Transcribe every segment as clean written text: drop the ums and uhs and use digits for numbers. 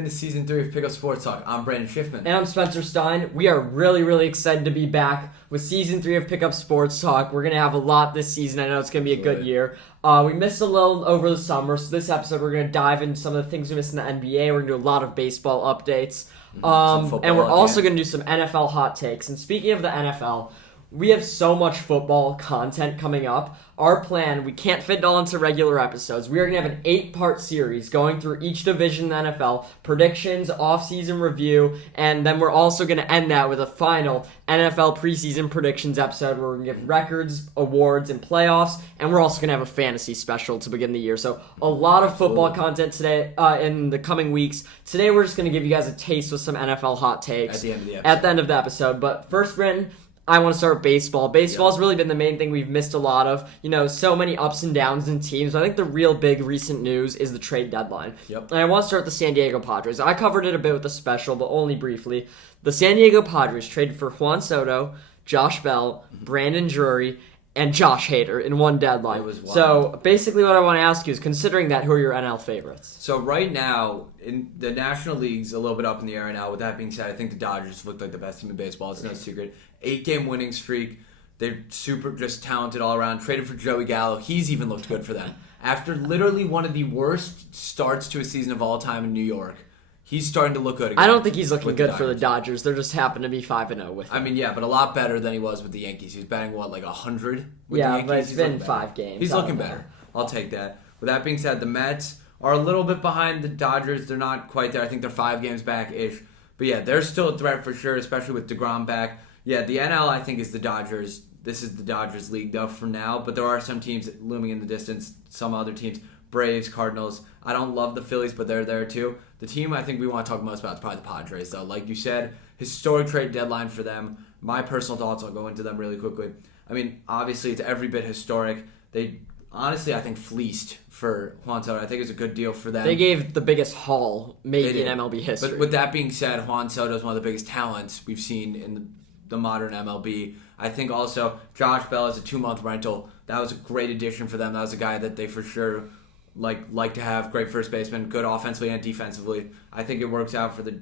into Season 3 of Pickup Sports Talk. I'm Brandon Schiffman. And I'm Spencer Stein. We are really, really excited to be back with Season 3 of Pickup Sports Talk. We're going to have a lot this season. I know it's going to be a good year. We missed a little over the summer, so this episode we're going to dive into some of the things we missed in the NBA. We're going to do a lot of baseball updates. And we're also going to do some NFL hot takes. And speaking of the NFL, we have so much football content coming up. Our plan, we can't fit it all into regular episodes. We are going to have an 8-part series going through each division in the NFL, predictions, off-season review, and then we're also going to end that with a final NFL preseason predictions episode where we're going to give records, awards, and playoffs, and we're also going to have a fantasy special to begin the year. So a lot of football content today in the coming weeks. Today we're just going to give you guys a taste with some NFL hot takes at the end of the episode. But first, Brenton, I want to start with baseball. Baseball's really been the main thing we've missed a lot of. You know, so many ups and downs in teams. I think the real big recent news is the trade deadline. And I want to start with the San Diego Padres. I covered it a bit with the special, but only briefly. The San Diego Padres traded for Juan Soto, Josh Bell, Brandon Drury, and Josh Hader in one deadline. It was wild. So basically what I want to ask you is, considering that, who are your NL favorites? So right now, in the National League's a little bit up in the air right now. With that being said, I think the Dodgers look like the best team in baseball. It's no secret. 8-game winning streak. They're super just talented all around. Traded for Joey Gallo. He's even looked good for them. After literally one of the worst starts to a season of all time in New York, he's starting to look good again. I don't think he's looking good for the Dodgers. They're just happen to be 5-0 with him. I mean, yeah, but a lot better than he was with the Yankees. He's batting, like 100 with the Yankees? But it's been 5 games. He's looking better. I'll take that. With that being said, the Mets are a little bit behind the Dodgers. They're not quite there. I think they're 5 games back-ish. But yeah, they're still a threat for sure, especially with DeGrom back. Yeah, the NL, I think, is the Dodgers. This is the Dodgers league, though, for now. But there are some teams looming in the distance, some other teams. Braves, Cardinals. I don't love the Phillies, but they're there, too. The team I think we want to talk most about is probably the Padres, though. Like you said, historic trade deadline for them. My personal thoughts, I'll go into them really quickly. I mean, obviously, it's every bit historic. They honestly, I think, fleeced for Juan Soto. I think it's a good deal for them. They gave the biggest haul maybe in MLB history. But with that being said, Juan Soto is one of the biggest talents we've seen in the modern MLB. I think also Josh Bell is a 2-month rental. That was a great addition for them. That was a guy that they for sure like to have. Great first baseman, good offensively and defensively. I think it works out for the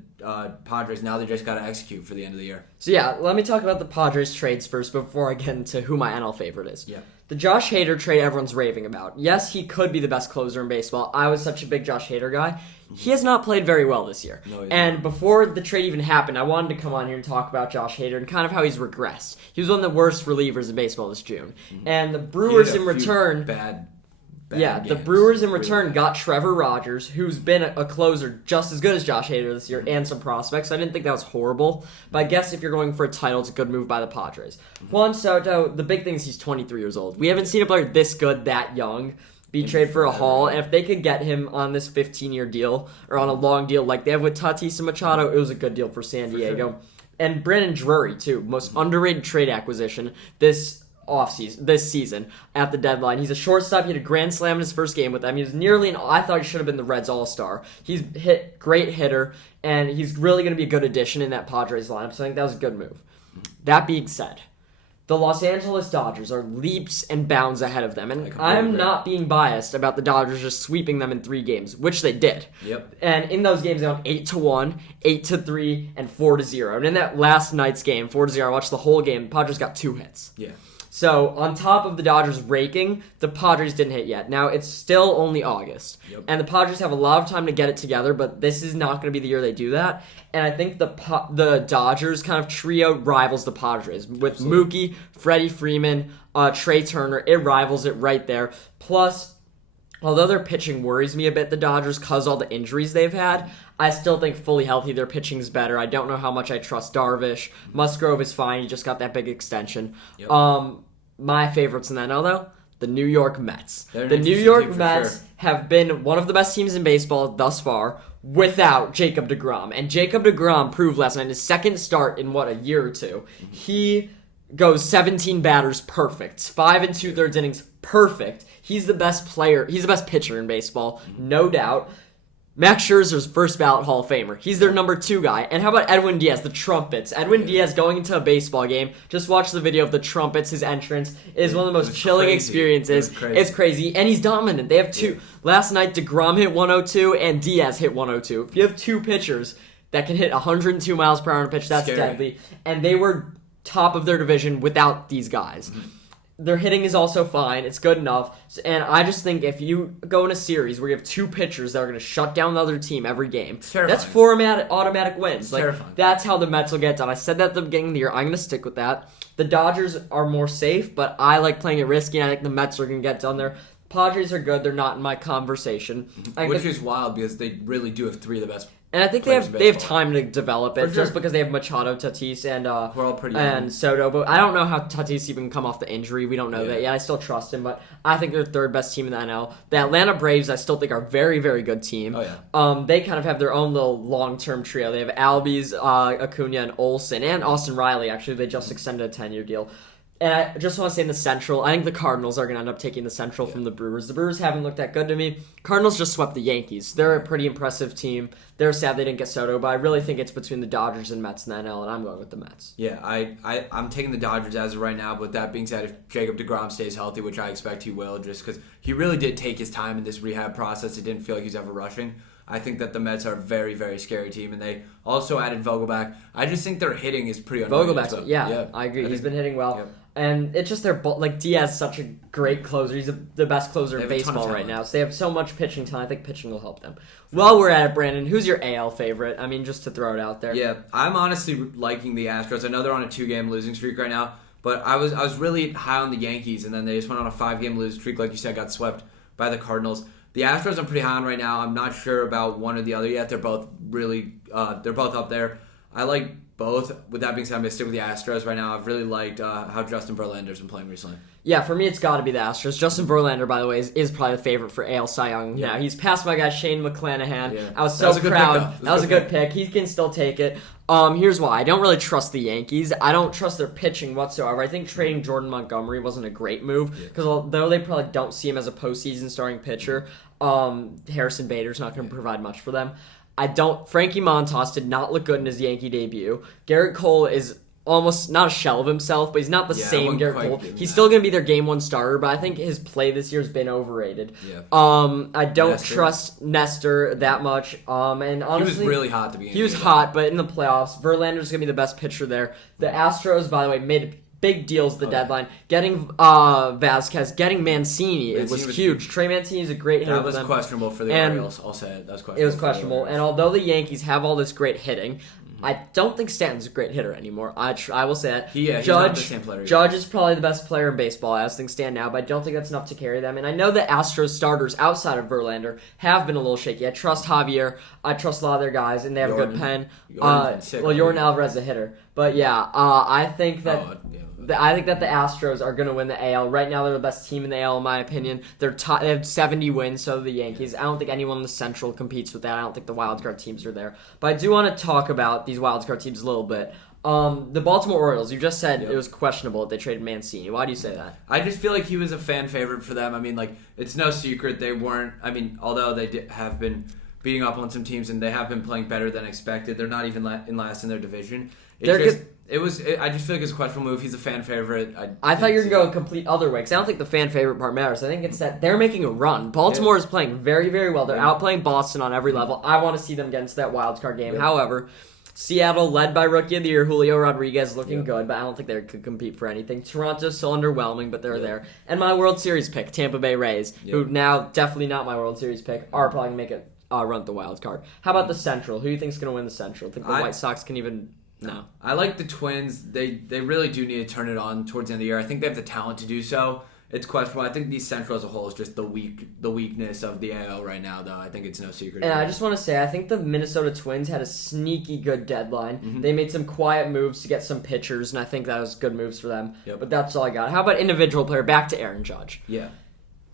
Padres. Now they just got to execute for the end of the year. So yeah, let me talk about the Padres trades first before I get into who my NL favorite is. Yeah. The Josh Hader trade everyone's raving about. Yes, he could be the best closer in baseball. I was such a big Josh Hader guy. He has not played very well this year. No, and before the trade even happened, I wanted to come on here and talk about Josh Hader and kind of how he's regressed. He was one of the worst relievers in baseball this June. And the Brewers in return... the Brewers in return got Trevor Rogers, who's been a closer just as good as Josh Hader this year, and some prospects. I didn't think that was horrible, but I guess if you're going for a title, it's a good move by the Padres. Juan Soto, the big thing is he's 23 years old. We haven't seen a player this good that young be traded for a haul, and if they could get him on this 15-year deal, or on a long deal like they have with Tatis and Machado, it was a good deal for San Diego. Sure. And Brandon Drury, too, most underrated trade acquisition this season at the deadline. He's a shortstop. He had a grand slam in his first game with them. He was nearly I thought he should have been the Reds All-Star. He's great hitter, and he's really going to be a good addition in that Padres lineup, so I think that was a good move. That being said, the Los Angeles Dodgers are leaps and bounds ahead of them, and I'm not being biased about the Dodgers just sweeping them in 3 games, which they did. Yep. And in those games, they won 8-1, 8-3, and 4-0. And in that last night's game, 4-0, I watched the whole game. The Padres got 2 hits. Yeah. So, on top of the Dodgers raking, the Padres didn't hit yet. Now, it's still only August. Yep. And the Padres have a lot of time to get it together, but this is not going to be the year they do that. And I think the Dodgers kind of trio rivals the Padres. With Mookie, Freddie Freeman, Trey Turner, it rivals it right there. Plus, although their pitching worries me a bit, the Dodgers, because all the injuries they've had, I still think fully healthy their pitching's better. I don't know how much I trust Darvish. Musgrove is fine. He just got that big extension. Yep. My favorites in the NL, though, the New York Mets. The New York Mets have been one of the best teams in baseball thus far without Jacob deGrom. And Jacob deGrom proved last night in his second start in, a year or two. He goes 17 batters perfect. 5 2/3 innings perfect. He's the best player. He's the best pitcher in baseball, no doubt. Max Scherzer's first ballot Hall of Famer. He's their number 2 guy. And how about Edwin Diaz, the trumpets? Edwin Diaz going into a baseball game. Just watch the video of the trumpets. His entrance is one of the most chilling experiences. It's crazy. And he's dominant. They have 2. Yeah. Last night, DeGrom hit 102 and Diaz hit 102. If you have 2 pitchers that can hit 102 miles per hour on a pitch, that's deadly. And they were top of their division without these guys. Mm-hmm. Their hitting is also fine. It's good enough. And I just think if you go in a series where you have 2 pitchers that are going to shut down the other team every game, that's 4 automatic wins. That's how the Mets will get done. I said that at the beginning of the year. I'm going to stick with that. The Dodgers are more safe, but I like playing it risky, and I think the Mets are going to get done there. Padres are good. They're not in my conversation. Which is wild because they really do have 3 of the best. And I think they have time to develop it just because they have Machado, Tatis, and we're all pretty young. Soto. But I don't know how Tatis even come off the injury. We don't know that yet. I still trust him, but I think they're third best team in the NL. The Atlanta Braves, I still think are a very, very good team. Oh yeah. They kind of have their own little long-term trio. They have Albies, Acuna, and Olsen, and Austin Riley. Actually, they just extended a 10-year deal. And I just want to say in the Central, I think the Cardinals are going to end up taking the Central from the Brewers. The Brewers haven't looked that good to me. Cardinals just swept the Yankees. They're a pretty impressive team. They're sad they didn't get Soto, but I really think it's between the Dodgers and Mets in the NL, and I'm going with the Mets. Yeah, I'm taking the Dodgers as of right now, but that being said, if Jacob deGrom stays healthy, which I expect he will, just because he really did take his time in this rehab process, it didn't feel like he was ever rushing. I think that the Mets are a very, very scary team, and they also added Vogelback. I just think their hitting is pretty annoying. Vogelback, yeah, I agree. He's been hitting well. Yep. And it's just Diaz is such a great closer. He's the best closer in baseball right now. So they have so much pitching talent. I think pitching will help them. While we're at it, Brandon, who's your AL favorite? I mean, just to throw it out there. Yeah, I'm honestly liking the Astros. I know they're on a 2-game losing streak right now, but I was really high on the Yankees, and then they just went on a 5-game losing streak, like you said, got swept by the Cardinals. The Astros I'm pretty high on right now. I'm not sure about one or the other yet. They're both really, they're both up there. I like both. With that being said, I'm going to stick with the Astros right now. I've really liked how Justin Verlander's been playing recently. Yeah, for me, it's got to be the Astros. Justin Verlander, by the way, is probably the favorite for AL Cy Young. Yeah, he's passed my guy Shane McClanahan. Yeah. I was so proud. That was a good pick. He can still take it. Here's why. I don't really trust the Yankees. I don't trust their pitching whatsoever. I think trading Jordan Montgomery wasn't a great move because although they probably don't see him as a postseason starting pitcher, Harrison Bader's not going to provide much for them. Frankie Montas did not look good in his Yankee debut. Garrett Cole is almost not a shell of himself, but he's not the same Garrett Cole. He's still going to be their game 1 starter, but I think his play this year has been overrated. Yeah. I don't trust Nestor that much. And honestly, he was really hot to begin. He was hot, but in the playoffs, Verlander's going to be the best pitcher there. The Astros, by the way, made big deals at the deadline. Getting Vasquez, getting Mancini, it was huge. Trey Mancini is a great hitter. That was questionable for the Orioles, I'll say it. That was questionable. It was questionable. And although the Yankees have all this great hitting, I don't think Stanton's a great hitter anymore. I will say that. He's not the same player. Judge is probably the best player in baseball as things stand now, but I don't think that's enough to carry them. And I know the Astros starters outside of Verlander have been a little shaky. I trust Javier. I trust a lot of their guys, and they have a good pen. Yordan Alvarez is a hitter. But yeah, I think that... I think that the Astros are going to win the AL. Right now, they're the best team in the AL, in my opinion. They have 70 wins, so do the Yankees. I don't think anyone in the Central competes with that. I don't think the wildcard teams are there. But I do want to talk about these wildcard teams a little bit. The Baltimore Orioles, you just said it was questionable that they traded Mancini. Why do you say that? I just feel like he was a fan favorite for them. I mean, it's no secret they weren't. I mean, although they have been beating up on some teams and they have been playing better than expected, they're not even last in their division. I just feel like it's a questionable move. He's a fan favorite. I thought you were going to go a complete other way because I don't think the fan favorite part matters. I think it's that they're making a run. Baltimore is playing very, very well. They're outplaying Boston on every level. I want to see them get into that wild card game. However, Seattle, led by Rookie of the Year, Julio Rodriguez, looking good, but I don't think they could compete for anything. Toronto's still underwhelming, but they're there. And my World Series pick, Tampa Bay Rays, who now definitely not my World Series pick, are probably going to make it run the wild card. How about the Central? Who do you think is going to win the Central? Think the White Sox can even... No. I like the Twins. They really do need to turn it on towards the end of the year. I think they have the talent to do so. It's questionable. I think the Central as a whole is just the weakness of the AL right now, though. I think it's no secret. And I just want to say, I think the Minnesota Twins had a sneaky good deadline. Mm-hmm. They made some quiet moves to get some pitchers, and I think that was good moves for them. Yep. But that's all I got. How about individual player? Back to Aaron Judge. Yeah.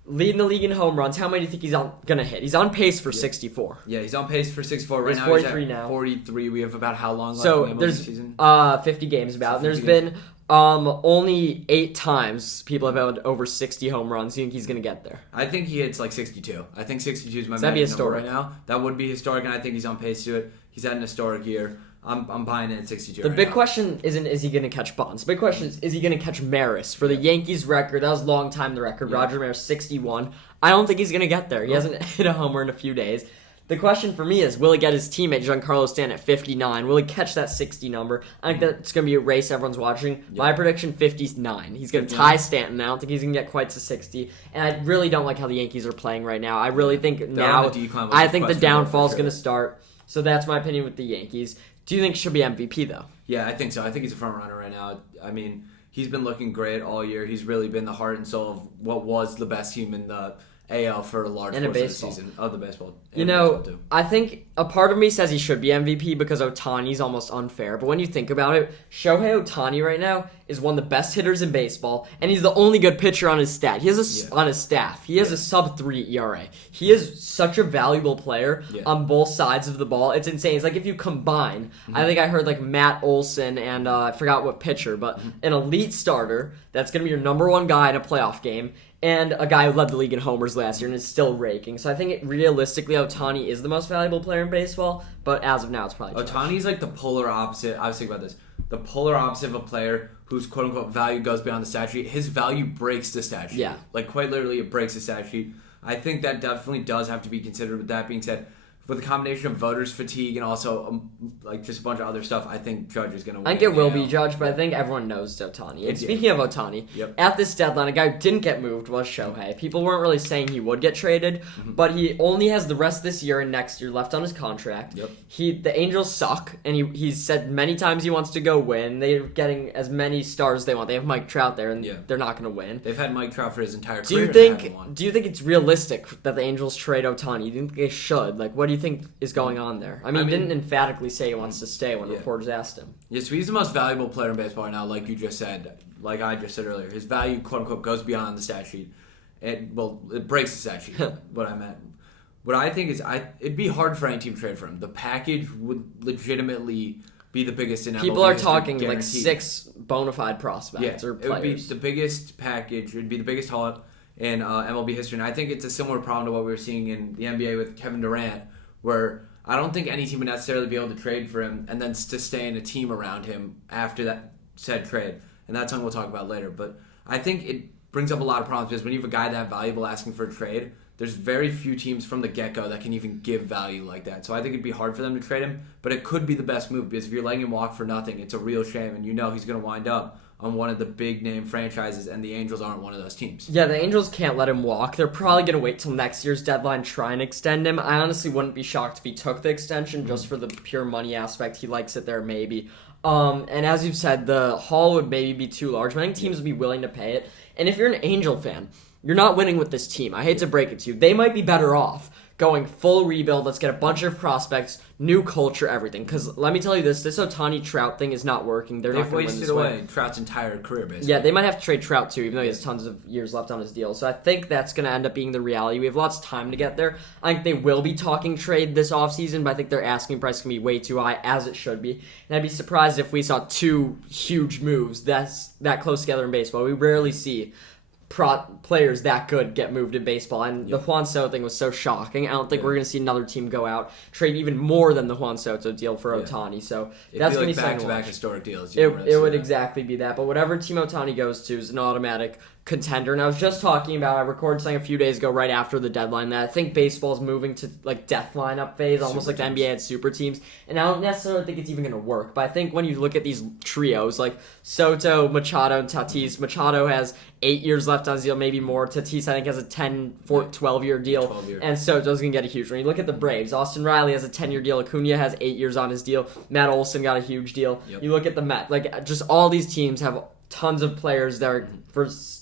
Leading the league in home runs. How many do you think he's going to hit? He's on pace for 64. Yeah, he's on pace for 64. Right he's now 43 he's at 43. We have about how long left so in the season? 50 games about. And there's been Only 8 times people have had over 60 home runs. You think he's going to get there? I think he hits like 62. I think 62 is my That'd be magic number historic. right now. That would be historic, and I think he's on pace to it. He's had an historic year. I'm buying it at 62. The right big now. question isn't is he going to catch Bonds. The big question is he going to catch Maris for the Yankees record? That was a long time the record. Yeah. Roger Maris 61. I don't think he's going to get there. He hasn't hit a homer in a few days. The question for me is, will he get his teammate Giancarlo Stanton at 59? Will he catch that 60 number? I think that's going to be a race everyone's watching. My prediction, 59. He's going to tie Stanton. I don't think he's going to get quite to 60. And I really don't like how the Yankees are playing right now. I really think now, on the decline, which I is think the questionable downfall is for going to sure. start. So that's my opinion with the Yankees. Do you think he should be MVP, though? Yeah, I think so. I think he's a front runner right now. I mean, he's been looking great all year. He's really been the heart and soul of what was the best team in the AL for a large And in portion of the baseball. season. Of the baseball. You And know, baseball too. I think a part of me says he should be MVP because Ohtani's almost unfair. But when you think about it, Shohei Ohtani right now is one of the best hitters in baseball, and he's the only good pitcher on his stat. He has on his staff. He has a sub-3 ERA. He is such a valuable player on both sides of the ball. It's insane. It's like if you combine, I think I heard like Matt Olson and I forgot what pitcher, but an elite starter that's going to be your number one guy in a playoff game, and a guy who led the league in homers last year and is still raking. So I think realistically, Ohtani is the most valuable player in baseball, but as of now, it's probably Judge. Ohtani's like the polar opposite. I was thinking about this. The polar opposite of a player whose quote unquote value goes beyond the stat sheet. His value breaks the stat sheet. Yeah. Like quite literally, it breaks the stat sheet. I think that definitely does have to be considered. With that being said, with the combination of voters fatigue and also like just a bunch of other stuff, I think Judge is going to win. I think it will be Judge, but I think everyone knows Ohtani. And speaking of Ohtani, at this deadline, a guy who didn't get moved was Shohei. People weren't really saying he would get traded, but he only has the rest of this year and next year left on his contract. The Angels suck, and he's said many times he wants to go win. They're getting as many stars as they want. They have Mike Trout there, and they're not going to win. They've had Mike Trout for his entire Do career. you think it's realistic that the Angels trade Ohtani? Do you think they should? Like, what do you think is going on there? I mean, he didn't emphatically say he wants to stay when reporters asked him. Yes, he's the most valuable player in baseball right now, like you just said. Like I just said earlier. His value, quote unquote, goes beyond the stat sheet. It breaks the stat sheet, what I meant. What I think is it'd be hard for any team to trade for him. The package would legitimately be the biggest in MLB People are history, talking like guaranteed. 6 bona fide prospects or It would be players. the biggest package. It would be the biggest haul in MLB history. And I think it's a similar problem to what we were seeing in the NBA with Kevin Durant, where I don't think any team would necessarily be able to trade for him and then to stay in a team around him after that said trade. And that's something we'll talk about later. But I think it brings up a lot of problems because when you have a guy that valuable asking for a trade, there's very few teams from the get-go that can even give value like that. So I think it'd be hard for them to trade him, but it could be the best move because if you're letting him walk for nothing, it's a real shame, and you know he's going to wind up on one of the big-name franchises, and the Angels aren't one of those teams. Yeah, the Angels can't let him walk. They're probably going to wait till next year's deadline, try and extend him. I honestly wouldn't be shocked if he took the extension just for the pure money aspect. He likes it there, maybe. And as you've said, the haul would maybe be too large, but I think teams would be willing to pay it. And if you're an Angel fan, you're not winning with this team. I hate to break it to you. They might be better off going full rebuild. Let's get a bunch of prospects, new culture, everything. Because let me tell you this Ohtani Trout thing is not working. They're not They've going to win wasted this away way. Trout's entire career, basically. Yeah, they might have to trade Trout too, even though he has tons of years left on his deal. So I think that's going to end up being the reality. We have lots of time to get there. I think they will be talking trade this offseason, but I think their asking price can be way too high, as it should be. And I'd be surprised if we saw 2 huge moves that close together in baseball. We rarely see players that good get moved in baseball, and the Juan Soto thing was so shocking. I don't think we're going to see another team go out trade even more than the Juan Soto deal for Ohtani. So that's going to be back-to-back historic deals. It would exactly be that. But whatever team Ohtani goes to is an automatic contender. And I was just talking about, I recorded something a few days ago right after the deadline that I think baseball's moving to like death lineup phase, almost like the NBA had super teams. And I don't necessarily think it's even going to work. But I think when you look at these trios like Soto, Machado, and Tatis, Machado has 8 years left on his deal, maybe more. Tatis, I think, has a 12-year deal. 12 year. And Soto's going to get a huge one. You look at the Braves. Austin Riley has a 10-year deal. Acuna has 8 years on his deal. Matt Olson got a huge deal. You look at the Mets. Like, just all these teams have tons of players that are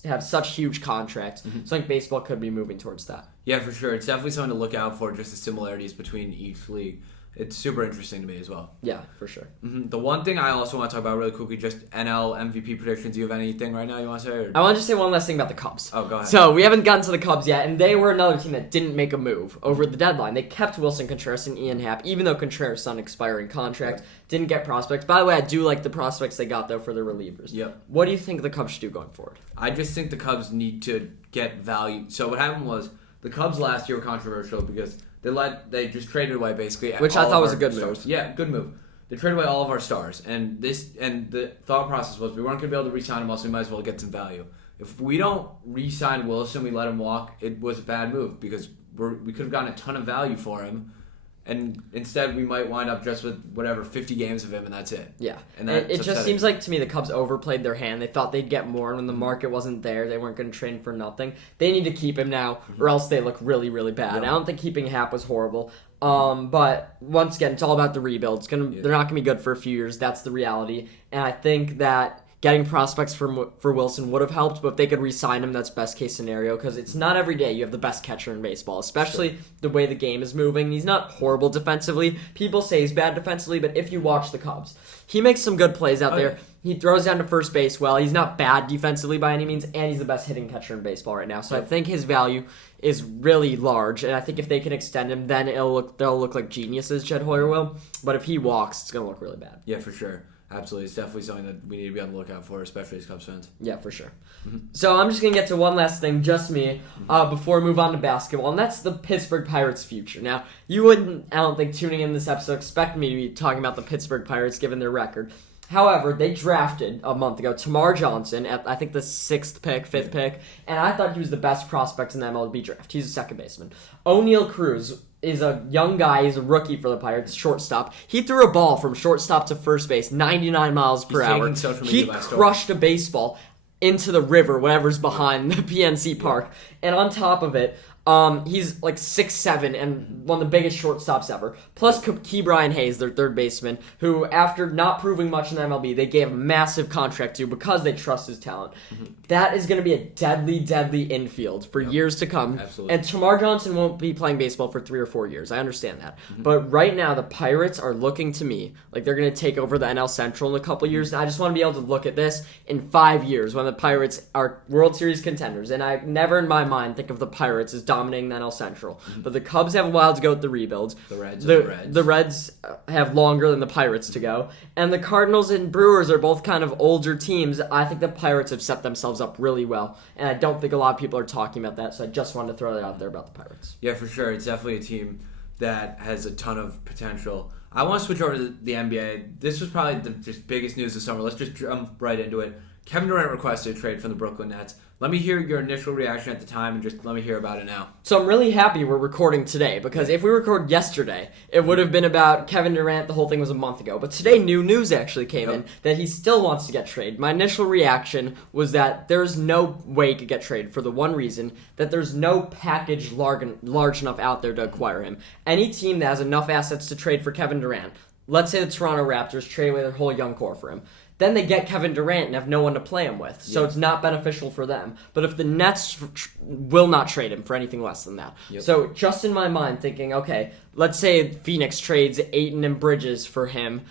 have such huge contracts. So I think baseball could be moving towards that. Yeah, for sure. It's definitely something to look out for, just the similarities between each league. it's super interesting to me as well. Yeah, for sure. The one thing I also want to talk about really quickly, just NL MVP predictions. Do you have anything right now you want to say? Or? I want to just say one last thing about the Cubs. Oh, go ahead. So we haven't gotten to the Cubs yet, and they were another team that didn't make a move over the deadline. They kept Wilson Contreras and Ian Happ, even though Contreras signed an expiring contract. Didn't get prospects. By the way, I do like the prospects they got, though, for their relievers. Yep. What do you think the Cubs should do going forward? I just think the Cubs need to get value. So what happened was the Cubs last year were controversial because they just traded away basically, which I thought was a good move. Yeah, good move. They traded away all of our stars, and the thought process was we weren't going to be able to re-sign them all, so we might as well get some value. If we don't re-sign Wilson, we let him walk. It was a bad move because we could have gotten a ton of value for him, and instead we might wind up just with 50 games of him, and that's it. Yeah, and it just seems like to me the Cubs overplayed their hand. They thought they'd get more, and when the market wasn't there, they weren't going to trade him for nothing. They need to keep him now, or else they look really, really bad. Yeah. I don't think keeping Happ was horrible. But once again, it's all about the rebuild. They're not going to be good for a few years. That's the reality, and I think that getting prospects for Wilson would have helped, but if they could re-sign him, that's best case scenario, because it's not every day you have the best catcher in baseball, especially the way the game is moving. He's not horrible defensively. People say he's bad defensively, but if you watch the Cubs, he makes some good plays out there. Yeah. He throws down to first base well. He's not bad defensively by any means, and he's the best hitting catcher in baseball right now. So I think his value is really large, and I think if they can extend him, then they'll look like geniuses, Jed Hoyer will. But if he walks, it's going to look really bad. Yeah, for sure. Absolutely. It's definitely something that we need to be on the lookout for, especially as Cubs fans. Yeah, for sure. So I'm just going to get to one last thing, just me, before we move on to basketball, and that's the Pittsburgh Pirates' future. Now, you wouldn't, I don't think, tuning in this episode, expect me to be talking about the Pittsburgh Pirates given their record. However, they drafted a month ago Tamar Johnson at, I think, the fifth pick, and I thought he was the best prospect in the MLB draft. He's a second baseman. O'Neal Cruz is a young guy. He's a rookie for the Pirates, shortstop. He threw a ball from shortstop to first base, 99 miles per hour. He crushed a baseball into the river, whatever's behind the PNC Park. And on top of it, he's like 6'7" and one of the biggest shortstops ever. Plus Key Brian Hayes, their third baseman, who after not proving much in the MLB, they gave a massive contract to because they trust his talent. That is going to be a deadly, deadly infield for years to come. Absolutely. And Tamar Johnson won't be playing baseball for 3 or 4 years. I understand that. But right now, the Pirates are looking to me like they're going to take over the NL Central in a couple years. And I just want to be able to look at this in 5 years when the Pirates are World Series contenders. And I never in my mind think of the Pirates as dominating the NL Central. But the Cubs have a while to go with the rebuilds. The Reds have longer than the Pirates to go. And the Cardinals and Brewers are both kind of older teams. I think the Pirates have set themselves up really well. And I don't think a lot of people are talking about that. So I just wanted to throw that out there about the Pirates. Yeah, for sure. It's definitely a team that has a ton of potential. I want to switch over to the NBA. This was probably the just biggest news this summer. Let's just jump right into it. Kevin Durant requested a trade from the Brooklyn Nets. Let me hear your initial reaction at the time and just let me hear about it now. So I'm really happy we're recording today because if we record yesterday, it would have been about Kevin Durant. The whole thing was a month ago. But today, new news actually came in that he still wants to get traded. My initial reaction was that there's no way he could get traded for the one reason that there's no package large enough out there to acquire him. Any team that has enough assets to trade for Kevin Durant, let's say the Toronto Raptors trade away their whole young core for him. Then they get Kevin Durant and have no one to play him with. So it's not beneficial for them. But if the Nets will not trade him for anything less than that. So just in my mind thinking, okay, let's say Phoenix trades Ayton and Bridges for him.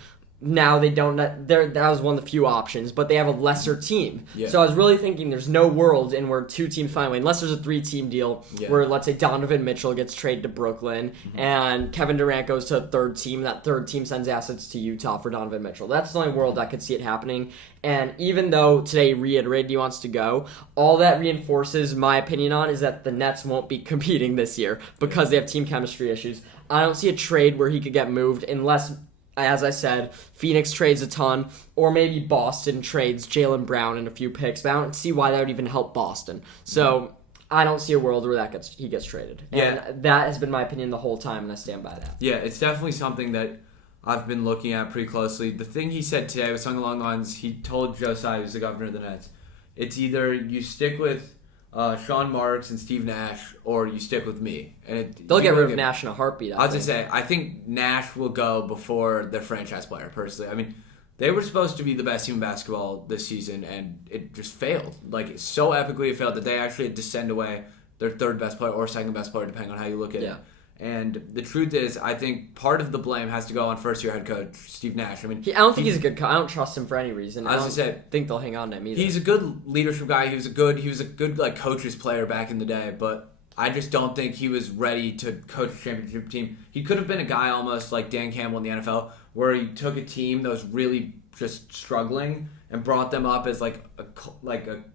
Now they don't. That was one of the few options, but they have a lesser team. So I was really thinking there's no world in where two teams finally, unless there's a 3-team deal where let's say Donovan Mitchell gets traded to Brooklyn and Kevin Durant goes to a third team. That third team sends assets to Utah for Donovan Mitchell. That's the only world I could see it happening. And even though today he reiterated he wants to go, all that reinforces my opinion on is that the Nets won't be competing this year because they have team chemistry issues. I don't see a trade where he could get moved unless, as I said, Phoenix trades a ton, or maybe Boston trades Jaylen Brown and a few picks, but I don't see why that would even help Boston. So I don't see a world where he gets traded. And that has been my opinion the whole time, and I stand by that. Yeah, it's definitely something that I've been looking at pretty closely. The thing he said today was something along the lines, he told Josiah, who's the governor of the Nets, it's either you stick with Sean Marks and Steve Nash, or you stick with me. And they'll get rid of Nash in a heartbeat. I was going to say, I think Nash will go before their franchise player, personally. I mean, they were supposed to be the best team in basketball this season, and it just failed. Like, so epically it failed that they actually had to send away their third best player or second best player, depending on how you look at it. And the truth is, I think part of the blame has to go on first-year head coach Steve Nash. I mean, I don't think he's a good coach. I don't trust him for any reason. I don't think they'll hang on to him either. He's a good leadership guy. He was a good like coach's player back in the day, but I just don't think he was ready to coach a championship team. He could have been a guy almost like Dan Campbell in the NFL, where he took a team that was really just struggling and brought them up as like a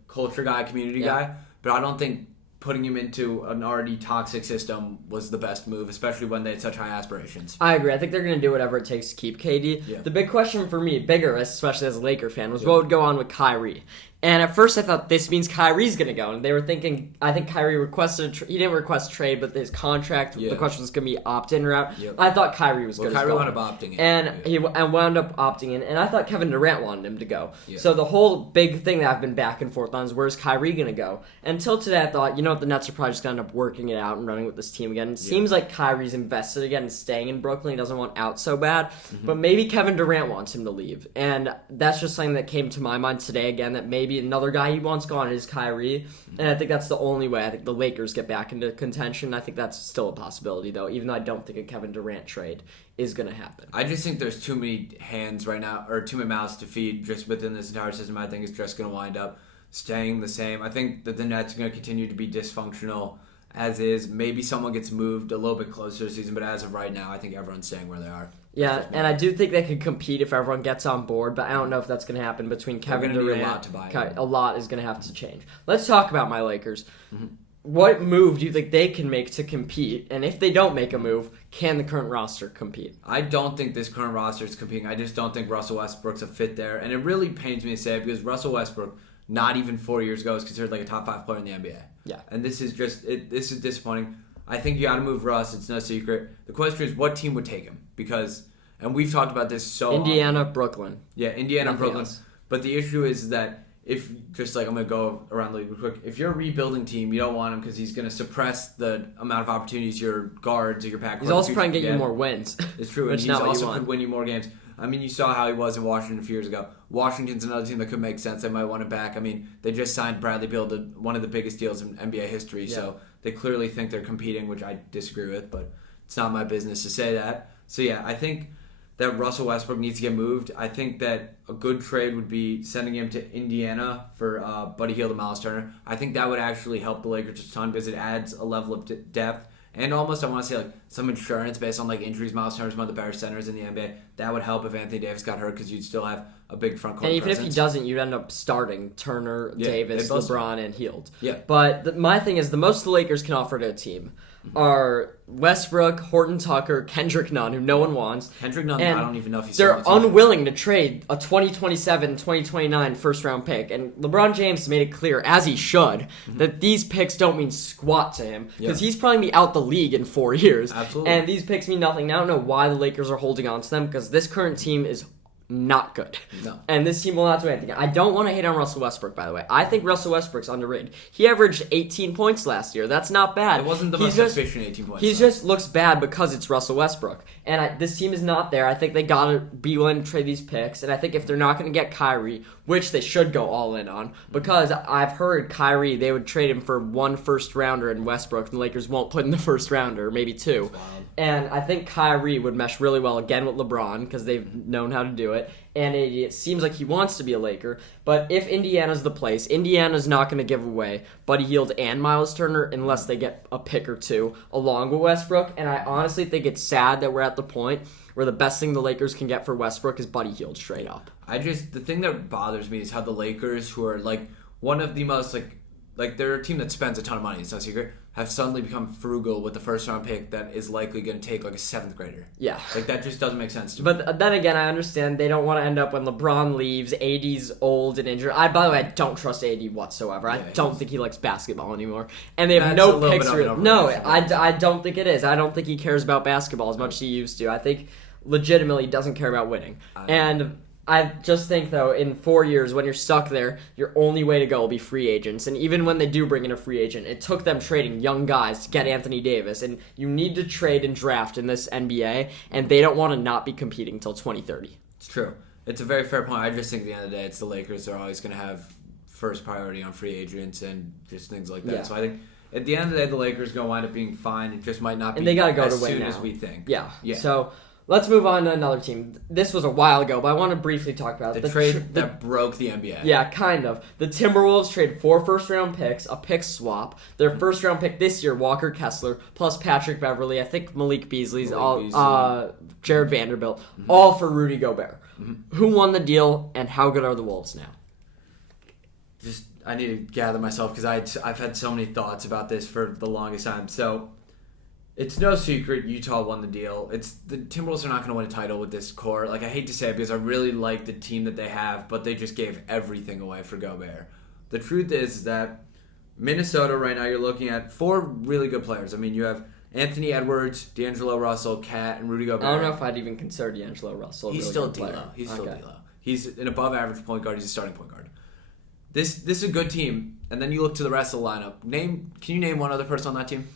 culture guy, community guy. But I don't think putting him into an already toxic system was the best move, especially when they had such high aspirations. I agree. I think they're going to do whatever it takes to keep KD. Yeah. The big question for me, especially as a Laker fan, was what would go on with Kyrie. And at first I thought this means Kyrie's going to go. And they were thinking, I think Kyrie requested he didn't request trade, but his contract, the question was going to be opt-in route. Yep. I thought Kyrie was going to go. Kyrie wound up opting in. And he wound up opting in. And I thought Kevin Durant wanted him to go. Yeah. So the whole big thing that I've been back and forth on is where's Kyrie going to go? Until today I thought, the Nets are probably just going to end up working it out and running with this team again. It seems like Kyrie's invested again and staying in Brooklyn. He doesn't want out so bad. Mm-hmm. But maybe Kevin Durant wants him to leave. And that's just something that came to my mind today again, that maybe another guy he wants gone is Kyrie, and I think that's the only way I think the Lakers get back into contention. I think that's still a possibility, though, even though I don't think a Kevin Durant trade is going to happen. I just think there's too many hands right now, or too many mouths to feed just within this entire system. I think it's just going to wind up staying the same. I think that the Nets are going to continue to be dysfunctional as is. Maybe someone gets moved a little bit closer to the season, but as of right now, I think everyone's staying where they are. Yeah, and I do think they could compete if everyone gets on board, but I don't know if that's going to happen between Kevin Durant. A lot is going to have to change. Let's talk about my Lakers. Mm-hmm. What move do you think they can make to compete? And if they don't make a move, can the current roster compete? I don't think this current roster is competing. I just don't think Russell Westbrook's a fit there. And it really pains me to say it because Russell Westbrook, not even 4 years ago, was considered like a top 5 player in the NBA. Yeah. And this is disappointing. I think you got to move Russ. It's no secret. The question is, what team would take him? And we've talked about this so Indiana, often. Brooklyn. Yeah, Indiana, Nothing Brooklyn. else. But the issue is that I'm going to go around the league real quick. If you're a rebuilding team, you don't want him because he's going to suppress the amount of opportunities your guards or your backcourt. He's also trying to get you more wins. It's true. And he also could win you more games. I mean, you saw how he was in Washington a few years ago. Washington's another team that could make sense. They might want him back. I mean, they just signed Bradley Beal to one of the biggest deals in NBA history. Yeah. So they clearly think they're competing, which I disagree with, but it's not my business to say that. So yeah, I think that Russell Westbrook needs to get moved. I think that a good trade would be sending him to Indiana for Buddy Hield and Miles Turner. I think that would actually help the Lakers a ton because it adds a level of depth and almost, I want to say, like some insurance based on like injuries. Miles Turner's one of the better centers in the NBA. That would help if Anthony Davis got hurt because you'd still have a big front court presence. And even presence. if he doesn't, you'd end up starting Turner, Davis, LeBron, and Hield. Yeah. But my thing is, the most the Lakers can offer to a team are Westbrook, Horton Tucker, Kendrick Nunn, who no one wants. Kendrick Nunn, I don't even know if he's they're unwilling to trade a 2027, 2029 first-round pick. And LeBron James made it clear, as he should, that these picks don't mean squat to him because he's probably going to be out the league in 4 years. Absolutely. And these picks mean nothing. Now, I don't know why the Lakers are holding on to them because this current team is not good. No. And this team will not do anything. I don't want to hate on Russell Westbrook, by the way. I think Russell Westbrook's underrated. He averaged 18 points last year. That's not bad. It wasn't the most efficient 18 points. He just looks bad because it's Russell Westbrook. And this team is not there. I think they got to be willing to trade these picks. And I think if they're not going to get Kyrie, which they should go all in on, because I've heard Kyrie, they would trade him for 1 first-rounder in Westbrook, and the Lakers won't put in the first-rounder, maybe 2. And I think Kyrie would mesh really well, again, with LeBron, because they've known how to do it. And it seems like he wants to be a Laker. But if Indiana's the place, Indiana's not going to give away Buddy Hield and Miles Turner unless they get a pick or 2 along with Westbrook. And I honestly think it's sad that we're at the point where the best thing the Lakers can get for Westbrook is Buddy Hield straight up. The thing that bothers me is how the Lakers, who are like one of the most like they're a team that spends a ton of money, it's no secret, have suddenly become frugal with the first round pick that is likely going to take like a 7th grader. Yeah. Like that just doesn't make sense to me. But then again, I understand they don't want to end up when LeBron leaves, AD's old and injured. By the way, I don't trust AD whatsoever. I don't think he likes basketball anymore. And they have no picks. No, I don't think it is. I don't think he cares about basketball as much as he used to. I think legitimately he doesn't care about winning. And I just think, though, in 4 years, when you're stuck there, your only way to go will be free agents. And even when they do bring in a free agent, it took them trading young guys to get Anthony Davis. And you need to trade and draft in this NBA, and they don't want to not be competing until 2030. It's true. It's a very fair point. I just think at the end of the day, it's the Lakers. They're always going to have first priority on free agents and just things like that. Yeah. So I think at the end of the day, the Lakers are going to wind up being fine. It just might not be And they gotta go as to win soon now. as we think. Yeah. So let's move on to another team. This was a while ago, but I want to briefly talk about the trade that broke the NBA. Yeah, kind of. The Timberwolves traded 4 first-round picks, a pick swap. Their first-round pick this year, Walker Kessler, plus Patrick Beverley, I think Malik Beasley's, Jared Vanderbilt, all for Rudy Gobert. Who won the deal, and how good are the Wolves now? I need to gather myself because I've had so many thoughts about this for the longest time. So, it's no secret Utah won the deal. The Timberwolves are not going to win a title with this core. Like, I hate to say it because I really like the team that they have, but they just gave everything away for Gobert. The truth is that Minnesota right now, you're looking at 4 really good players. I mean, you have Anthony Edwards, D'Angelo Russell, Kat, and Rudy Gobert. I don't know if I'd even consider D'Angelo Russell a He's really still good player. D'Lo. He's still D'Lo. He's an above-average point guard. He's a starting point guard. This is a good team, and then you look to the rest of the lineup. Can you name one other person on that team?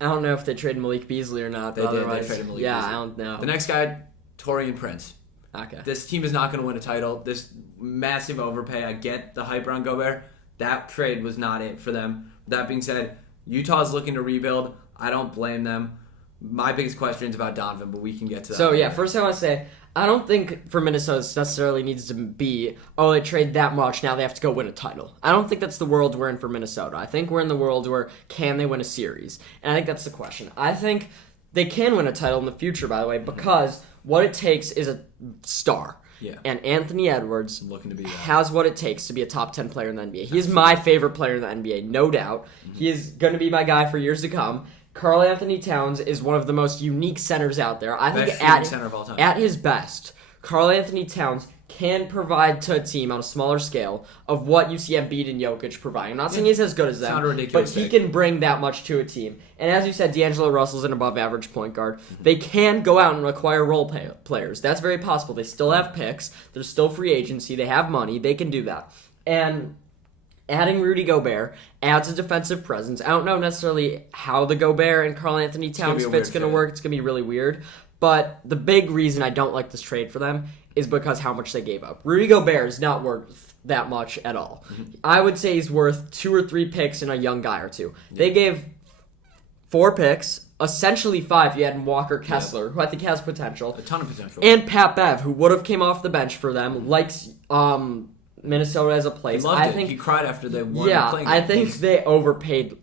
I don't know if they traded Malik Beasley or not. They did. They traded Malik Beasley. I don't know. The next guy, Taurean Prince. Okay. This team is not going to win a title. This massive overpay. I get the hype around Gobert. That trade was not it for them. That being said, Utah's looking to rebuild. I don't blame them. My biggest question is about Donovan, but we can get to that. So, yeah, first I want to say, I don't think for Minnesota it necessarily needs to be, they trade that much, now they have to go win a title. I don't think that's the world we're in for Minnesota. I think we're in the world where can they win a series? And I think that's the question. I think they can win a title in the future, by the way, because what it takes is a star. Yeah. And Anthony Edwards looking to be has what it takes to be a top 10 player in the NBA. He is my favorite player in the NBA, no doubt. He is going to be my guy for years to come. Karl Anthony Towns is one of the most unique centers out there. I think center of all time. At his best, Karl Anthony Towns can provide to a team on a smaller scale of what you see Embiid and Jokic providing. I'm not saying he's as good as them, but he can bring that much to a team. And as you said, D'Angelo Russell's an above-average point guard. They can go out and acquire role players. That's very possible. They still have picks. There's still free agency. They have money. They can do that. And adding Rudy Gobert adds a defensive presence. I don't know necessarily how the Gobert and Karl Anthony Towns fit's going to work. It's going to be really weird. But the big reason I don't like this trade for them is because how much they gave up. Rudy Gobert is not worth that much at all. I would say he's worth 2 or 3 picks and a young guy or two. They gave 4 picks, essentially 5 if you add in Walker Kessler, who I think has potential. A ton of potential. And Pat Bev, who would have came off the bench for them, likes Minnesota as a place. I think he cried after they won. Yeah, I think they overpaid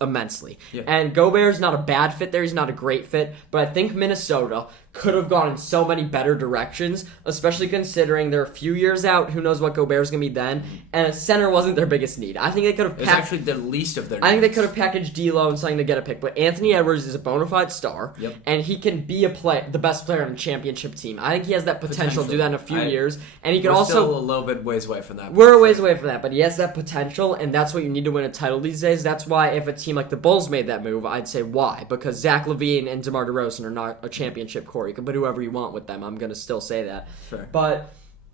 immensely. Yeah. And Gobert's not a bad fit there. He's not a great fit. But I think Minnesota could have gone in so many better directions, especially considering they're a few years out. Who knows what Gobert's going to be then. And a center wasn't their biggest need. I think they could have It's actually the least of their needs. I think they could have packaged D'Lo and something to get a pick. But Anthony Edwards is a bona fide star. Yep. And he can be the best player on a championship team. I think he has that potential to do that in a few years. And he could We're still a little bit ways away from that. We're a ways away from that, but he has that potential, and that's what you need to win a title these days. That's why if a team like the Bulls made that move, I'd say why. Because Zach LaVine and DeMar DeRozan are not a championship core. You can put whoever you want with them. I'm going to still say that. Sure.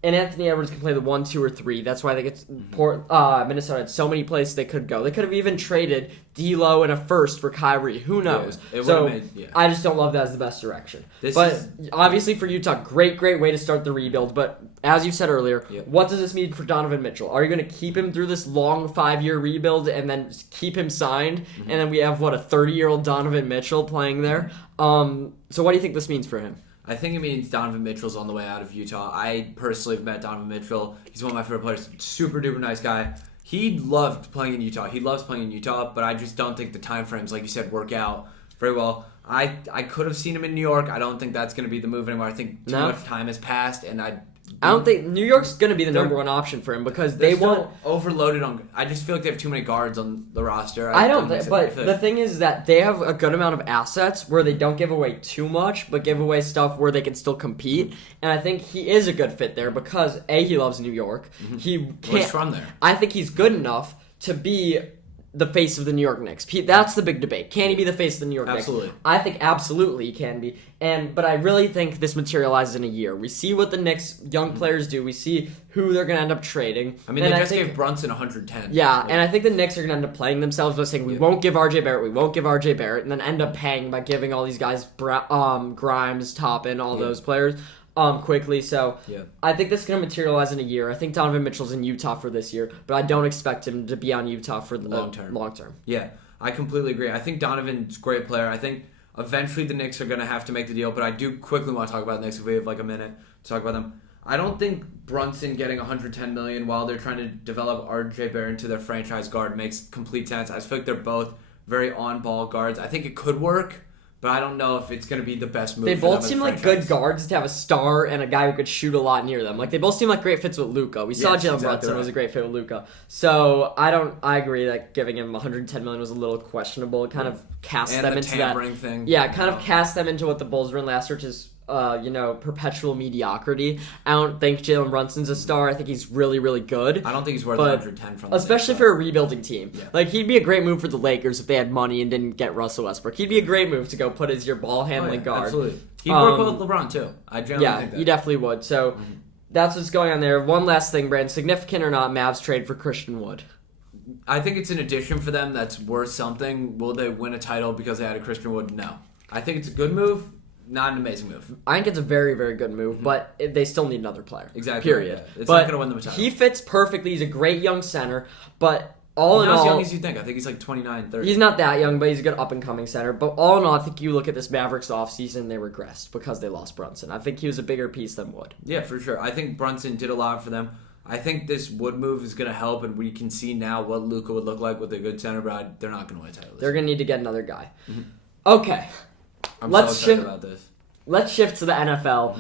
And Anthony Edwards can play the 1, 2, or 3. That's why Minnesota had so many places they could go. They could have even traded D'Lo and a first for Kyrie. Who knows? I just don't love that as the best direction. Obviously for Utah, great way to start the rebuild. But as you said earlier, what does this mean for Donovan Mitchell? Are you going to keep him through this long 5-year rebuild and then keep him signed? And then we have, a 30-year-old Donovan Mitchell playing there? So what do you think this means for him? I think it means Donovan Mitchell's on the way out of Utah. I personally have met Donovan Mitchell. He's one of my favorite players. Super duper nice guy. He loved playing in Utah. He loves playing in Utah, but I just don't think the time frames, like you said, work out very well. I could have seen him in New York. I don't think that's going to be the move anymore. I think too much time has passed, and I don't think New York's going to be the number one option for him because they won't overloaded on. I just feel like they have too many guards on the roster. But the thing is that they have a good amount of assets where they don't give away too much, but give away stuff where they can still compete. And I think he is a good fit there because he loves New York. He's from there. I think he's good enough to be the face of the New York Knicks. That's the big debate. Can he be the face of the New York Knicks? I think absolutely he can be. But I really think this materializes in a year. We see what the Knicks young players do. We see who they're going to end up trading. I mean, they just gave Brunson 110. Yeah, and I think the Knicks are going to end up playing themselves by saying, we won't give RJ Barrett, and then end up paying by giving all these guys, Grimes, Toppin, all those players. Quickly, so I think this is going to materialize in a year. I think Donovan Mitchell's in Utah for this year, but I don't expect him to be on Utah for the long term. Yeah, I completely agree. I think Donovan's a great player. I think eventually the Knicks are going to have to make the deal, but I do quickly want to talk about the Knicks if we have like a minute to talk about them. I don't think Brunson getting $110 million while they're trying to develop R.J. Barrett into their franchise guard makes complete sense. I feel like they're both very on-ball guards. I think it could work, but I don't know if it's going to be the best move. They for both them seem as a like franchise. good guards to have a star and a guy who could shoot a lot near them. Like they both seem like great fits with Luka. We saw Jalen Brunson was a great fit with Luka. So I agree that giving him $110 million was a little questionable. It kind of cast them into that tampering thing. Yeah, it kind of cast them into what the Bulls were in last year, which is perpetual mediocrity. I don't think Jalen Brunson's a star. I think he's really, really good. I don't think he's worth 110 from the especially Knicks, for a rebuilding team. Yeah. Like he'd be a great move for the Lakers if they had money and didn't get Russell Westbrook. He'd be a great move to go put as your ball handling guard. Absolutely. He'd work well with LeBron too. I generally think that. He definitely would. So that's what's going on there. One last thing, Brandon. Significant or not, Mavs trade for Christian Wood. I think it's an addition for them that's worth something. Will they win a title because they had a Christian Wood? No. I think it's a good move. Not an amazing move. I think it's a very, very good move, but they still need another player. Exactly. Period. Yeah. It's but not going to win them a title. He fits perfectly. He's a great young center, but He's not as young all, as you think. I think he's like 29, 30. he's not that young, but he's a good up-and-coming center. But all in all, I think you look at this Mavericks offseason, they regressed because they lost Brunson. I think he was a bigger piece than Wood. Yeah, for sure. I think Brunson did a lot for them. I think this Wood move is going to help, and we can see now what Luka would look like with a good center, but they're not going to win a title. They're going to need to get another guy. Okay. I'm Let's so excited about this. Let's shift to the NFL.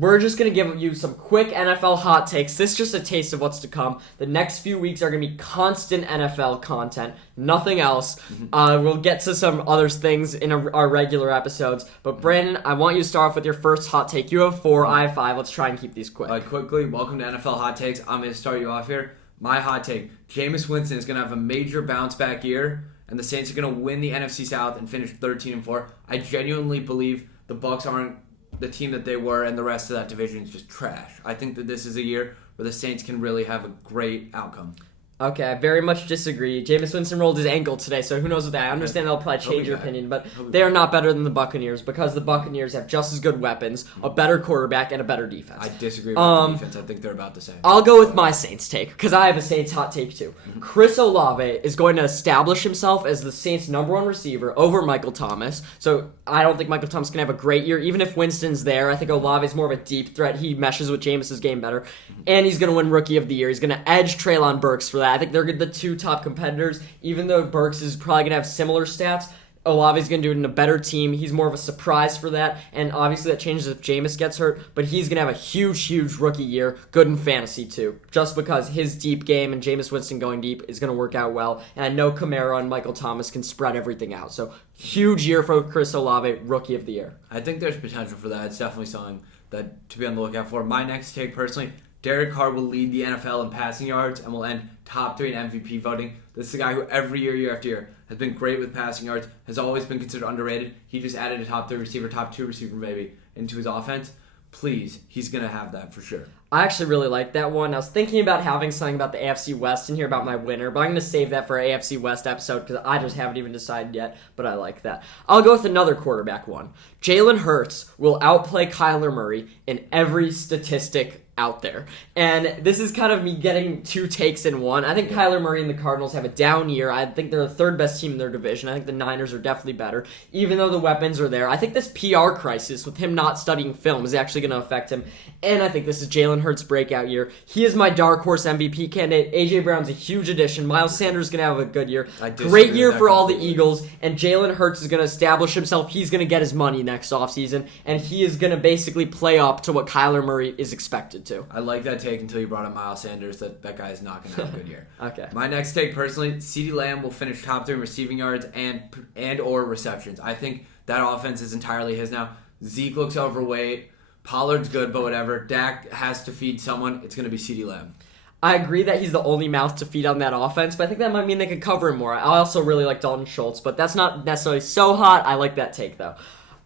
We're just going to give you some quick NFL hot takes. This is just a taste of what's to come. The next few weeks are going to be constant NFL content, nothing else. We'll get to some other things in our regular episodes. But Brandon, I want you to start off with your first hot take. You have 4, I have 5. Let's try and keep these quick. Quickly, welcome to NFL Hot Takes. I'm going to start you off here. My hot take, Jameis Winston is going to have a major bounce-back year, and the Saints are going to win the NFC South and finish 13-4. I genuinely believe the Bucs aren't the team that they were, and the rest of that division is just trash. I think that this is a year where the Saints can really have a great outcome. Okay, I very much disagree. Jameis Winston rolled his ankle today, so who knows what that. I understand they'll probably change your opinion, but they are not better than the Buccaneers because the Buccaneers have just as good weapons, a better quarterback, and a better defense. I disagree with the defense. I think they're about the same. I'll go with my Saints take because I have a Saints hot take too. Chris Olave is going to establish himself as the Saints' number 1 receiver over Michael Thomas. So I don't think Michael Thomas can have a great year. Even if Winston's there, I think Olave is more of a deep threat. He meshes with Jameis's game better. And he's going to win Rookie of the Year. He's going to edge Treylon Burks for that. I think they're the 2 top competitors. Even though Burks is probably going to have similar stats, Olave's going to do it in a better team. He's more of a surprise for that. And obviously that changes if Jameis gets hurt. But he's going to have a huge, huge rookie year. Good in fantasy too. Just because his deep game and Jameis Winston going deep is going to work out well. And I know Kamara and Michael Thomas can spread everything out. So huge year for Chris Olave, Rookie of the Year. I think there's potential for that. It's definitely something that to be on the lookout for. My next take, personally, Derek Carr will lead the NFL in passing yards and will end top 3 in MVP voting. This is a guy who every year, year after year, has been great with passing yards, has always been considered underrated. He just added a top 3 receiver, top 2 receiver maybe into his offense. Please, he's going to have that for sure. I actually really like that one. I was thinking about having something about the AFC West in here about my winner, but I'm going to save that for our AFC West episode because I just haven't even decided yet, but I like that. I'll go with another quarterback one. Jalen Hurts will outplay Kyler Murray in every statistic out there. And this is kind of me getting 2 takes in one. I think Kyler Murray and the Cardinals have a down year. I think they're the 3rd best team in their division. I think the Niners are definitely better, even though the weapons are there. I think this PR crisis with him not studying film is actually going to affect him. And I think this is Jalen Hurts' breakout year. He is my dark horse MVP candidate. A.J. Brown's a huge addition. Miles Sanders is going to have a good year. Great year for all the Eagles. And Jalen Hurts is going to establish himself. He's going to get his money next offseason. And he is going to basically play up to what Kyler Murray is expected to. I like that take until you brought up Miles Sanders. That guy is not going to have a good year. Okay. My next take, personally, CeeDee Lamb will finish top 3 in receiving yards and or receptions. I think that offense is entirely his now. Zeke looks overweight. Pollard's good, but whatever. Dak has to feed someone. It's going to be CeeDee Lamb. I agree that he's the only mouth to feed on that offense, but I think that might mean they could cover him more. I also really like Dalton Schultz, but that's not necessarily so hot. I like that take, though.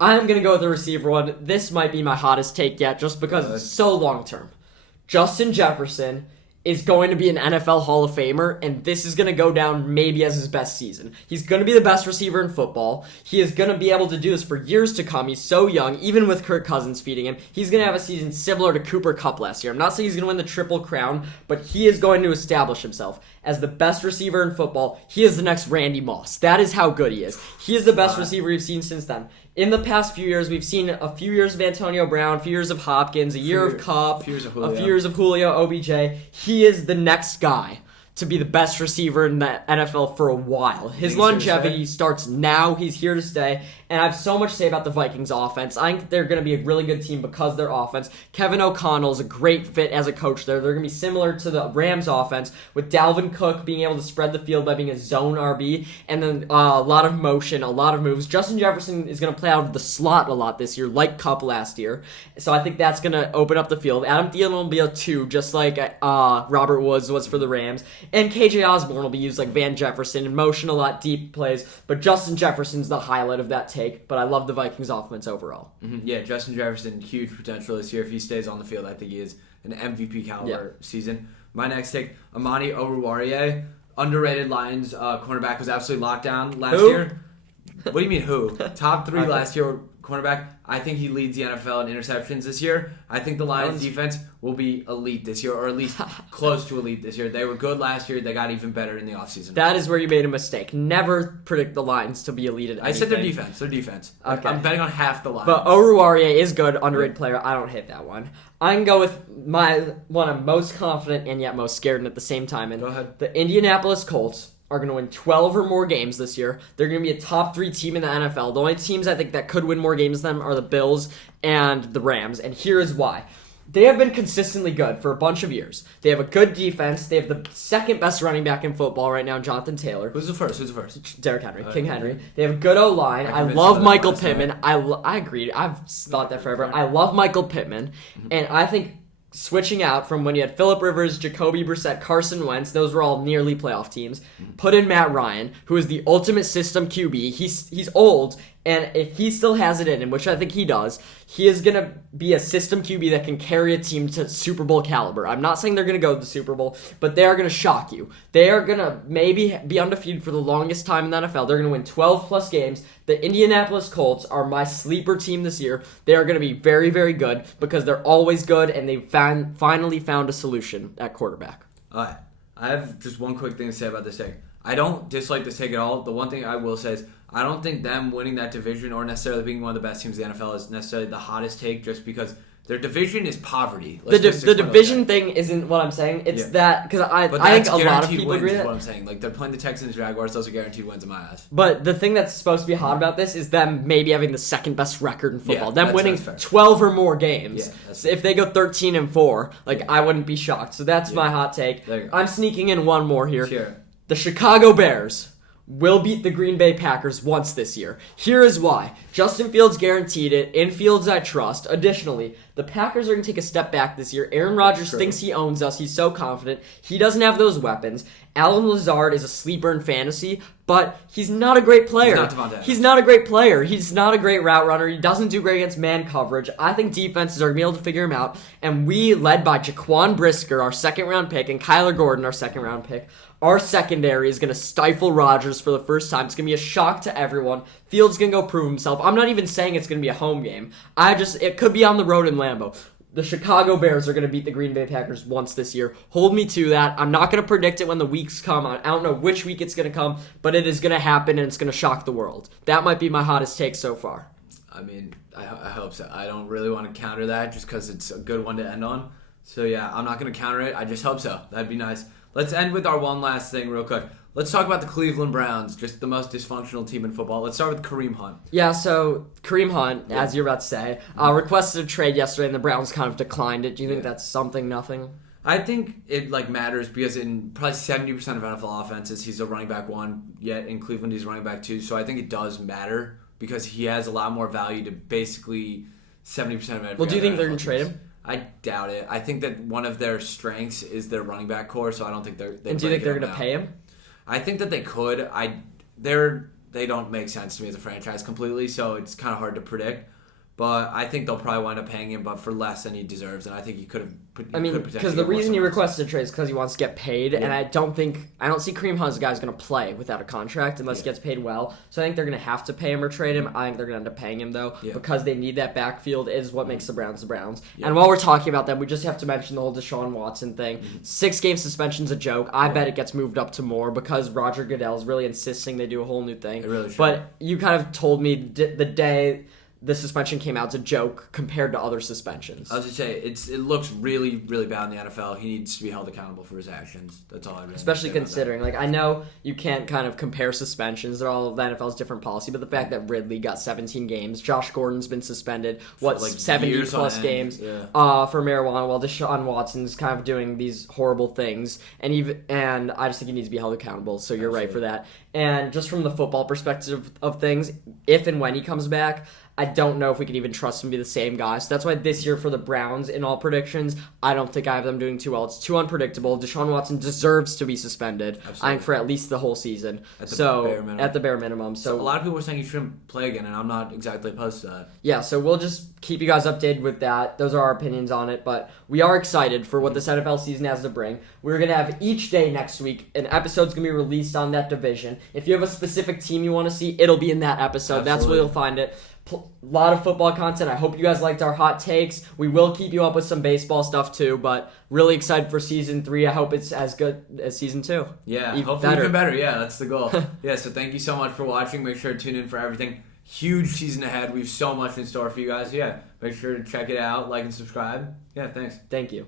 I'm going to go with the receiver one. This might be my hottest take yet, just because it's so long-term. Justin Jefferson is going to be an NFL Hall of Famer, and this is going to go down maybe as his best season. He's going to be the best receiver in football. He is going to be able to do this for years to come. He's so young, even with Kirk Cousins feeding him. He's going to have a season similar to Cooper Kupp last year. I'm not saying he's going to win the Triple Crown, but he is going to establish himself as the best receiver in football. He is the next Randy Moss. That is how good he is. He is the best receiver we've seen since then. In the past few years, we've seen a few years of Antonio Brown, a few years of Hopkins, a year of Kupp, a few years of Julio, OBJ. He is the next guy to be the best receiver in the NFL for a while. His longevity starts now. He's here to stay. And I have so much to say about the Vikings offense. I think they're going to be a really good team because of their offense. Kevin O'Connell is a great fit as a coach there. They're going to be similar to the Rams offense with Dalvin Cook being able to spread the field by being a zone RB and then a lot of motion, a lot of moves. Justin Jefferson is going to play out of the slot a lot this year, like Kupp last year. So I think that's going to open up the field. Adam Thielen will be a 2, just like Robert Woods was for the Rams. And KJ Osborne will be used like Van Jefferson in motion a lot, deep plays. But Justin Jefferson's the highlight of that take. But I love the Vikings offense overall. Mm-hmm. Yeah, Justin Jefferson, huge potential this year. If he stays on the field, I think he is an MVP caliber season. My next take, Amani Oruwariye, underrated Lions cornerback, was absolutely locked down last year. What do you mean who? Top 3 last year cornerback. I think he leads the NFL in interceptions this year. I think the Lions defense will be elite this year, or at least close to elite this year. They were good last year. They got even better in the offseason. That is where you made a mistake. Never predict the Lions to be elite at anything. I said their defense. Their defense. Okay. I'm betting on half the Lions. But Oruwariye is good, underrated player. I don't hate that one. I can go with my one I'm most confident and yet most scared in at the same time. And go ahead. The Indianapolis Colts are going to win 12 or more games this year. They're going to be a top 3 team in the NFL. The only teams I think that could win more games than them are the Bills and the Rams, and here is why. They have been consistently good for a bunch of years. They have a good defense. They have the second best running back in football right now, Jonathan Taylor. Who's the first? Derrick Henry, King Henry. They have a good O-line. I love Michael Pittman. I agree. I've thought that forever. I love Michael Pittman, and I think switching out from when you had Phillip Rivers, Jacoby Brissett, Carson Wentz, those were all nearly playoff teams. Put in Matt Ryan, who is the ultimate system QB. He's old, and if he still has it in him, which I think he does, he is going to be a system QB that can carry a team to Super Bowl caliber. I'm not saying they're going to go to the Super Bowl, but they are going to shock you. They are going to maybe be undefeated for the longest time in the NFL. They're going to win 12-plus games. The Indianapolis Colts are my sleeper team this year. They are going to be very, very good because they're always good, and they've finally found a solution at quarterback. All right. I have just one quick thing to say about this take. I don't dislike this take at all. The one thing I will say is I don't think them winning that division or necessarily being one of the best teams in the NFL is necessarily the hottest take just because their division is poverty. The division thing isn't what I'm saying. It's that because I think a lot of people agree with that. What I'm saying, like they're playing the Texans, Jaguars. Those are guaranteed wins in my eyes. But the thing that's supposed to be hot about this is them maybe having the second best record in football. Yeah, them winning 12 or more games. Yeah, so if they go 13-4, I wouldn't be shocked. So that's my hot take. I'm sneaking in one more here. Sure. The Chicago Bears will beat the Green Bay Packers once this year. Here is why. Justin Fields guaranteed it. In Fields I trust. Additionally, the Packers are going to take a step back this year. Aaron Rodgers thinks he owns us. He's so confident. He doesn't have those weapons. Allen Lazard is a sleeper in fantasy, but he's not a great player. He's not a great player. He's not a great route runner. He doesn't do great against man coverage. I think defenses are going to be able to figure him out, and we, led by Jaquan Brisker, our second-round pick, and Kyler Gordon, our second-round pick, our secondary is going to stifle Rodgers for the first time. It's going to be a shock to everyone. Fields going to go prove himself. I'm not even saying it's going to be a home game. It could be on the road in Lambeau. The Chicago Bears are going to beat the Green Bay Packers once this year. Hold me to that. I'm not going to predict it when the weeks come. I don't know which week it's going to come, but it is going to happen, and it's going to shock the world. That might be my hottest take so far. I mean, I hope so. I don't really want to counter that just because it's a good one to end on. So, yeah, I'm not going to counter it. I just hope so. That'd be nice. Let's end with our one last thing real quick. Let's talk about the Cleveland Browns, just the most dysfunctional team in football. Let's start with Kareem Hunt. Yeah, so Kareem Hunt, as you're about to say, requested a trade yesterday, and the Browns kind of declined it. Do you think that's something, nothing? I think it matters because in probably 70% of NFL offenses, he's a running back 1, yet in Cleveland he's running back 2. So I think it does matter because he has a lot more value to basically 70% of NFL. Well, do you think they're going to trade him? I doubt it. I think that one of their strengths is their running back core, so I don't think they're. And do you think they're going to pay him? I think that they could. They don't make sense to me as a franchise completely, so it's kind of hard to predict. But I think they'll probably wind up paying him, but for less than he deserves, and I think he could have. Because the reason he requested a trade is because he wants to get paid, and I don't see Kareem Hunt as a guy who's going to play without a contract unless he gets paid well. So I think they're going to have to pay him or trade him. I think they're going to end up paying him though, because they need that backfield is what makes the Browns the Browns. Yeah. And while we're talking about them, we just have to mention the whole Deshaun Watson thing. 6-game suspension's a joke. I bet it gets moved up to more because Roger Goodell's really insisting they do a whole new thing. It really should. But you kind of told me the day the suspension came out, it's a joke compared to other suspensions. I was going to say, it looks really, really bad in the NFL. He needs to be held accountable for his actions. That's all I really Especially considering, I know you can't kind of compare suspensions. They're all the NFL's different policy, but the fact that Ridley got 17 games, Josh Gordon's been suspended, 70-plus games for marijuana, while Deshaun Watson's kind of doing these horrible things. And I just think he needs to be held accountable, so you're right for that. And just from the football perspective of things, if and when he comes back, I don't know if we can even trust him to be the same guy. So that's why this year for the Browns, in all predictions, I don't think I have them doing too well. It's too unpredictable. Deshaun Watson deserves to be suspended, I think, for at least the whole season. At the bare minimum. So a lot of people are saying he shouldn't play again, and I'm not exactly opposed to that. Yeah, so we'll just keep you guys updated with that. Those are our opinions on it, but we are excited for what this NFL season has to bring. We're going to have each day next week, an episode's going to be released on that division. If you have a specific team you want to see, it'll be in that episode. Absolutely. That's where you'll find it. A lot of football content. I hope you guys liked our hot takes. We will keep you up with some baseball stuff too, but really excited for season 3. I hope it's as good as season 2. Yeah, hopefully even better. Yeah, that's the goal. Yeah, so thank you so much for watching. Make sure to tune in for everything. Huge season ahead. We have so much in store for you guys. Yeah, make sure to check it out, like and subscribe. Yeah, thanks. Thank you.